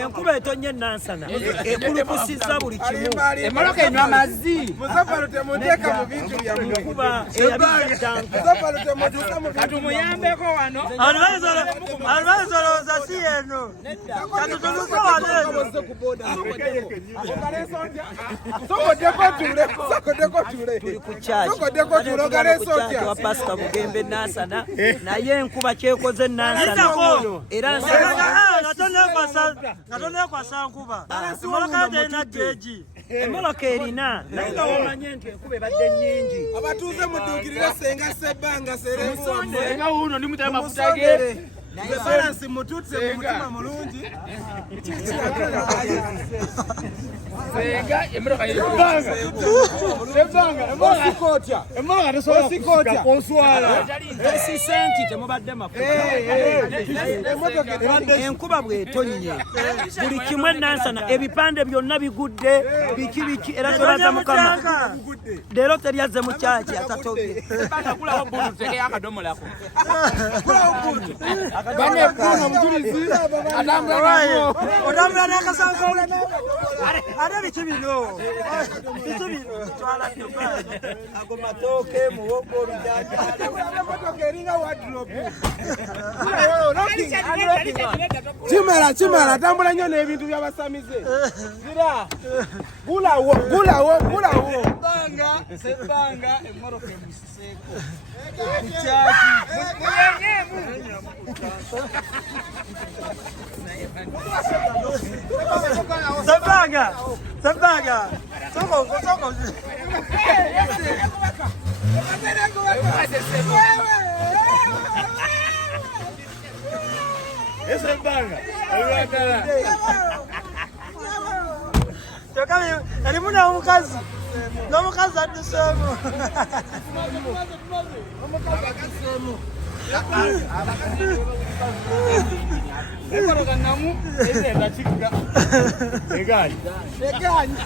enkuba etonye nansana ekulukusizza buli kimu emmoloka enywa amazzi enkuba katumuyambeko wano alibazolooza si eno katutuluka wano eno tuli ku kyaki wa pasika Bugembe nansana naye enkuba kyekoze nansana era natondekwasa nkuba emmoloka terina jeji emmoloka erina naye nga womanye nti enkuba ebadde nnyingi abatuuze mudduukirire senga sebbanga senga wuno ndimutera mafuta ge balansi mututse mu mutima mulungi senga emmoloka emmoloka tesobola konswala esisenti temubadde mafuta enkuba bw'etonnye buli kimu enansana ebipande byonna bigudde biki era tobaza mukama leero teryazze mu kyaki atatobye kulawo buntu tekeyo akadomolako otambula n'akasanko ate biki bino twala ago matooke muwogo kimala tambula nnyo n'ebintu by'abasamize gulawo sebbanga emmoloka emusiseeko Sabanga soko esebbanga olwagala kyokka erimu n'omukazi adduseemu emmoloka namu erenda kigga egaanyi